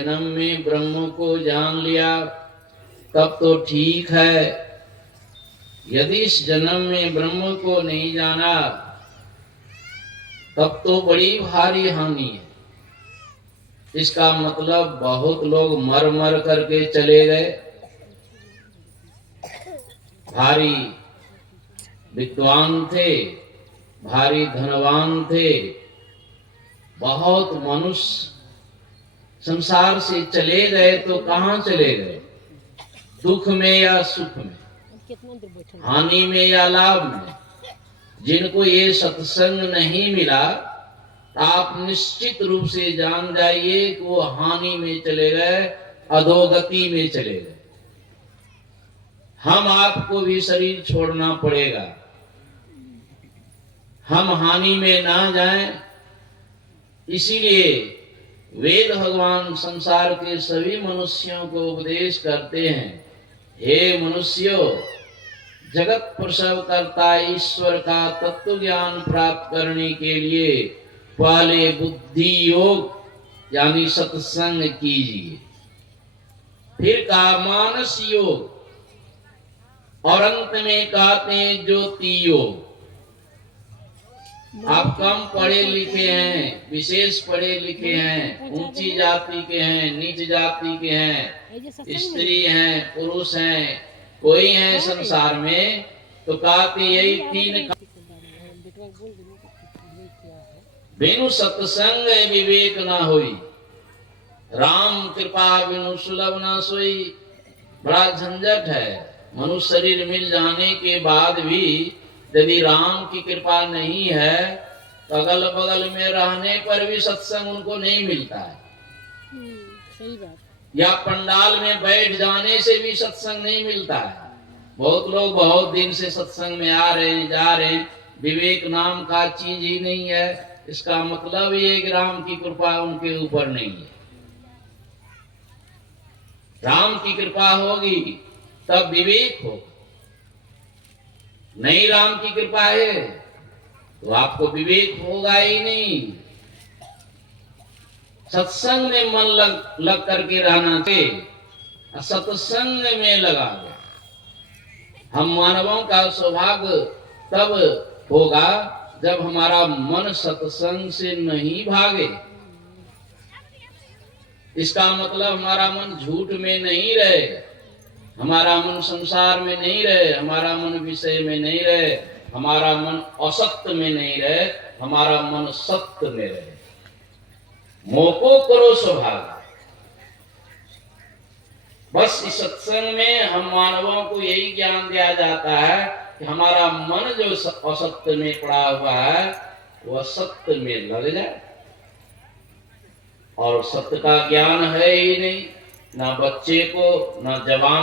जन्म में ब्रह्म को जान लिया तब तो ठीक है। यदि इस जन्म में ब्रह्म को नहीं जाना तब तो बड़ी भारी हानि है। इसका मतलब बहुत लोग मर मर करके चले गए। भारी विद्वान थे, भारी धनवान थे, बहुत मनुष्य संसार से चले गए। तो कहाँ चले गए? दुख में या सुख में, हानि में या लाभ में। जिनको ये सत्संग नहीं मिला आप निश्चित रूप से जान जाइए कि वो हानि में चले गए, अधोगति में चले गए। हम आपको भी शरीर छोड़ना पड़ेगा, हम हानि में ना जाएं। इसीलिए वेद भगवान संसार के सभी मनुष्यों को उपदेश करते हैं, हे मनुष्यों, जगत प्रसव करता ईश्वर का तत्व ज्ञान प्राप्त करने के लिए पहले बुद्धि योग यानी सत्संग कीजिए, फिर का मानस योग और अंत में कहते हैं ज्योति योग। आप कम पढ़े लिखे हैं, विशेष पढ़े लिखे हैं, ऊंची जाति के हैं, नीच जाति के हैं, स्त्री हैं, पुरुष हैं, कोई है संसार में, तो कहते यही तीन बिनु सत्संग विवेक ना होई, राम कृपा बिनु सुलभ ना सोई। बड़ा झंझट है। मनुष्य शरीर मिल जाने के बाद भी यदि राम की कृपा नहीं है तो अगल बगल में रहने पर भी सत्संग उनको नहीं मिलता है। सही बात। या पंडाल में बैठ जाने से भी सत्संग नहीं मिलता है। बहुत लोग बहुत दिन से सत्संग में आ रहे हैं, जा रहे हैं, विवेक नाम का चीज ही नहीं है। इसका मतलब ये कि राम की कृपा उनके ऊपर नहीं है। राम की कृपा होगी तब विवेक होगा। नहीं राम की कृपा है तो आपको विवेक होगा ही नहीं। सत्संग में मन लग करके रहना चाहिए, सत्संग में लगा गया। हम मानवों का सौभाग्य तब होगा जब हमारा मन सत्संग से नहीं भागे। इसका मतलब हमारा मन झूठ में नहीं रहे, हमारा मन संसार में नहीं रहे, हमारा मन विषय में नहीं रहे, हमारा मन असत्य में नहीं रहे, हमारा मन सत्य में रहे। मोको करो स्वभाव। बस इस सत्संग में हम मानवों को यही ज्ञान दिया जाता है कि हमारा मन जो असत्य में पड़ा हुआ है वह सत्य में लग जाए। और सत्य का ज्ञान है ही नहीं, ना बच्चे को, ना जवान